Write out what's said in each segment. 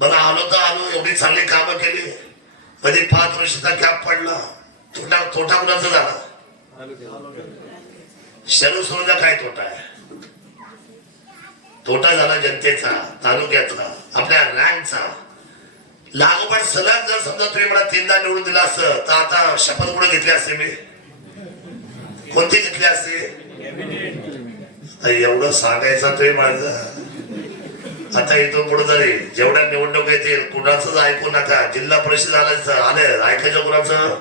मला आलो तर आलो एवढी चांगली कामं केली. कधी पाच वर्षाचा गॅप पडला. तोटा तोटा कुणाचा झाला? शरीर काय तोटा आहे? तोटा झाला जनतेचा तालुक्याचा आपल्या रँकचा. लागोपाठ सलग जर समजा तुम्ही मला तीनदा निवडून दिला असतं तर आता शपथ कुठे घेतली असते मी? कोणती घेतली असते? एवढं सांगायचं तुम्ही माझं. आता इथून पुढे तरी जेवढ्या निवडणूक येतील कुणाच ऐकू नका. जिल्हा परिषद आलायचं आले. ऐकायचं कुणाचं?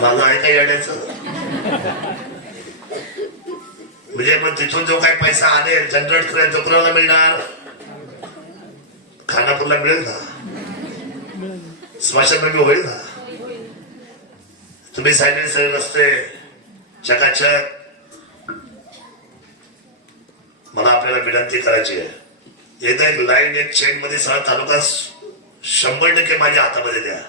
माझं ऐका येण्याचं म्हणजे मग तिथून जो काही पैसा आणेल जनरेट करेल तो कुणाला मिळणार? खानापूरला मिळेल ना स्मशानभूमी होईल ना तुम्ही सांगितले रस्ते चकाचक मला आपल्याला विनंती करायची आहे. एकदा एक लाईन एक चेकमध्ये सगळा तालुका शंभर टक्के माझ्या हातामध्ये द्या.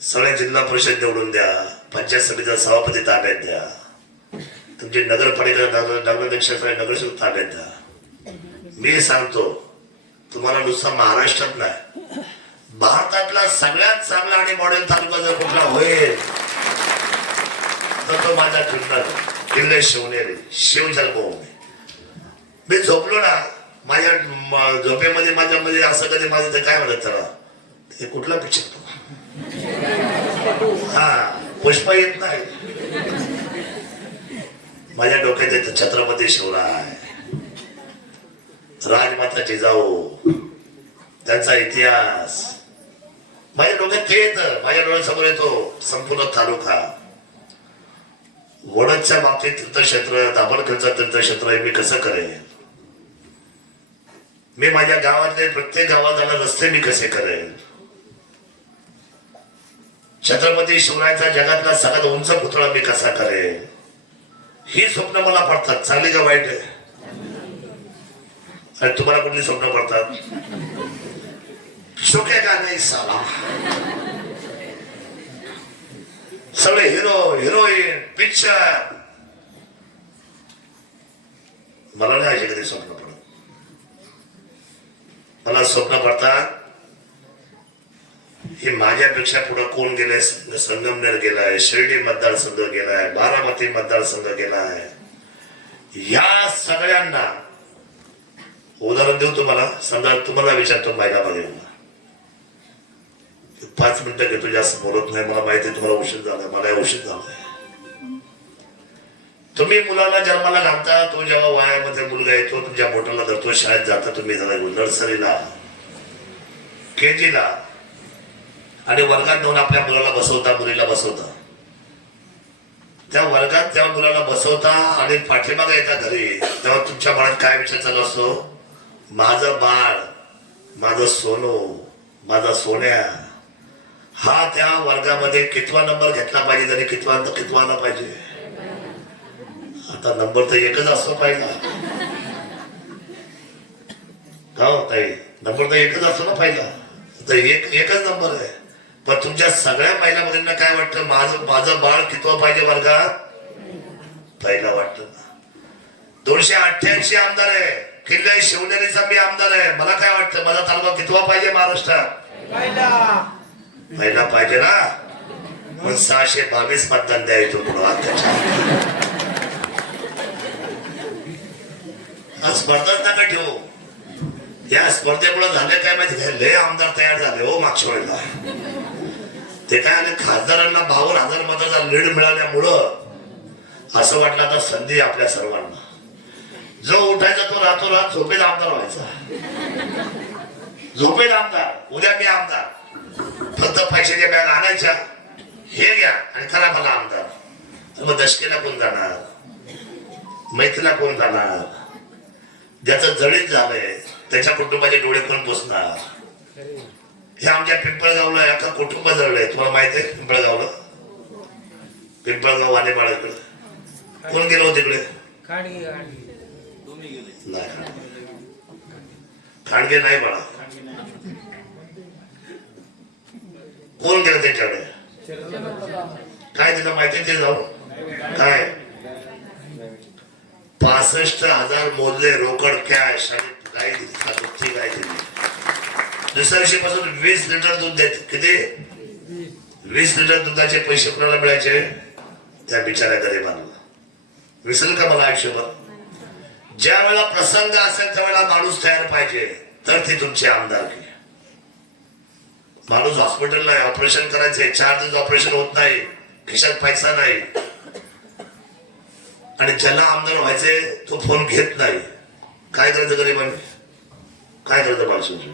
सगळ्या जिल्हा परिषद निवडून द्या. पंचायत समितीचा सभापती ताब्यात द्या. तुमचे नगरपालिका नगर नगराध्यक्ष नगरसेवक ताब्यात द्या. मी सांगतो तुम्हाला नुसता महाराष्ट्रात नाही. भारतातला सगळ्यात चांगला आणि मॉडेल तालुका जर कुठला होईल तर तो माझा किल्ला किल्ले शिवनेरी शिव जन्मभूमी मी झोपलो ना माझ्या झोपेमध्ये माझ्या मध्ये असं कधी माझं ते काय म्हणत त्याला? हे कुठला पिक्चर तो हा पुष्पा येत नाही. माझ्या डोक्यात येत छत्रपती शिवराय. राजमाता जिजाऊ त्यांचा इतिहास. माझ्या डोक्यात ते येत. माझ्या डोळ्यासमोर येतो संपूर्ण तालुका. वडदच्या बाबतीत तीर्थक्षेत्र दाभडकरचं तीर्थक्षेत्र हे मी कसं करेन? मी माझ्या गावातले प्रत्येक गावात रस्ते मी कसे करेन छत्रपती शिवरायाचा जगातला सगळ्यात उंच पुतळा मी कसा करेन ही स्वप्न मला पडतात. चांगली का वाईट? आहे आणि तुम्हाला कुठली स्वप्न पडतात? शोके का नाही साला? सगळे हिरो हिरोईन पिक्चर मला नाही असे कधी स्वप्न पडत. मला स्वप्न पडतात हे माझ्यापेक्षा पुढे कोण गेले संगमनेर गेलाय शिर्डी मतदारसंघ गेलाय बारामती मतदारसंघ गेलाय. या सगळ्यांना उदाहरण देऊ तुम्हाला समजा तुम्हाला विचारतो मैदानामध्ये पाच मिनिटं घेतो जास्त बोलत नाही मला माहिती तुम्हाला उशीर झालाय मला उशीर झालाय तुम्ही मुलाला जन्माला घालता तो जेव्हा वयामध्ये मुलगा येतो तुमच्या बोटाला धरतो शाळेत जाता तुम्ही जरा नर्सरीला के जीला आणि वर्गात जाऊन आपल्या मुलाला बसवता मुलीला बसवता. त्या वर्गात त्या मुलाला बसवता आणि पाठीमागे येता घरी तेव्हा तुमच्या मनात काय विचार चालू असतो? माझं बाळ माझं सोनू माझा सोन्या हा त्या वर्गामध्ये कितवा नंबर घेतला पाहिजे त्याने कितवा कितवाला पाहिजे? आता नंबर तर एकच असतो पाहिजे का हो ताई? नंबर तर एकच असतो ना. पहिला तर एक एकच नंबर आहे. पण तुमच्या सगळ्या महिला मुलींना काय वाटतं? माझं माझं बाळ कितवा पाहिजे वर्गात? पहिला वाटतं ना. दोनशे अठ्ठ्याऐंशी आमदार आहे. किल्ले शिवनेरीचा मी आमदार आहे. मला काय वाटतं? माझा तालुका कितवा पाहिजे महाराष्ट्रात? पहिला पाहिजे ना. मग सहाशे बावीस मतदान द्यायचो पुढं हा स्पर्धाच नका ठेवू या स्पर्धेमुळे झाले काय माहिती काय लय आमदार तयार झाले हो मागच्या वेळेला. ते काय आले खासदारांना बावन्न हजार मताचा लीड मिळाल्यामुळं असं वाटलं आता संधी आपल्या सर्वांना. जो उठायचा तो रातो रात झोपेत आमदार व्हायचा. झोपेत आमदार उद्या मी आमदार. फक्त पैशाच्या बॅग आणायच्या हे घ्या आणि करा मला आमदार. मग दशकेला कोण जाणार? मैत्रीला कोण जाणार? ज्याचं जडीत झालंय त्याच्या कुटुंबाचे डोळे कोण पुसणार. हे आमच्या पिंपळगावला एका कुटुंब जळलंय. तुम्हाला माहिती आहे पिंपळगावला? पिंपळगाव वाणे बाळाकडे. कोण गेलो तिकडे? खाडी खाडी नाही खांडगे. नाही बाळा. कोण गेलं त्यांच्याकडे? काय दिलं माहिती ते जाऊ काय? पासष्ट हजार मोजले रोकड कॅश आणि गाय दिली गाय दिली. दुसऱ्या पासून वीस लिटर दूध देत किती? वीस लिटर दुधाचे पैसे कुणाला मिळायचे? त्या बिचाऱ्या गरीबांना. विसरेल का मला आयुष्यभर? ज्या वेळेला प्रसंग असेल त्यावेळेला माणूस तयार पाहिजे. तर ती तुमची आमदारकी माणूस हॉस्पिटलला आहे ऑपरेशन करायचंय. चार दिवस ऑपरेशन होत नाही. खिशात पैसा नाही. आणि ज्याला आमदार व्हायचे तो फोन घेत नाही. काय करायचं गरीबांनी? काय करायचं माणसाचं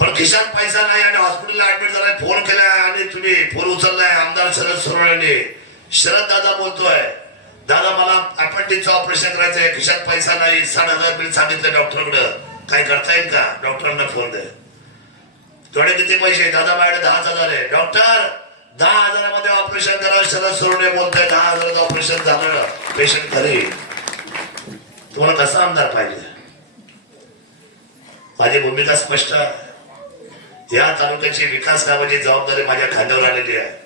पण खिशात पैसा नाही आणि हॉस्पिटलला ऍडमिट झालाय फोन केलाय आणि तुम्ही फोन उचललाय आमदार शरद सोनवणे शरद दादा बोलतोय दादा मला अपेंडिकचं ऑपरेशन करायचंय खिशात पैसा नाही साठ हजार बिल सांगितलं डॉक्टरकडं. काय करता येईल का? डॉक्टरांना फोन दे. थोडे किती पैसे? दादा माझ्याकडे दहाच हजार आहे. डॉक्टर दहा हजारामध्ये ऑपरेशन करा शरद सोनवणे बोलताय दहा हजाराचं ऑपरेशन झालं. पेशंट घरी. तुम्हाला कसा आमदार पाहिजे? माझी भूमिका स्पष्ट आहे. या तालुक्याची विकास कामाची जबाबदारी माझ्या खांद्यावर आलेली आहे.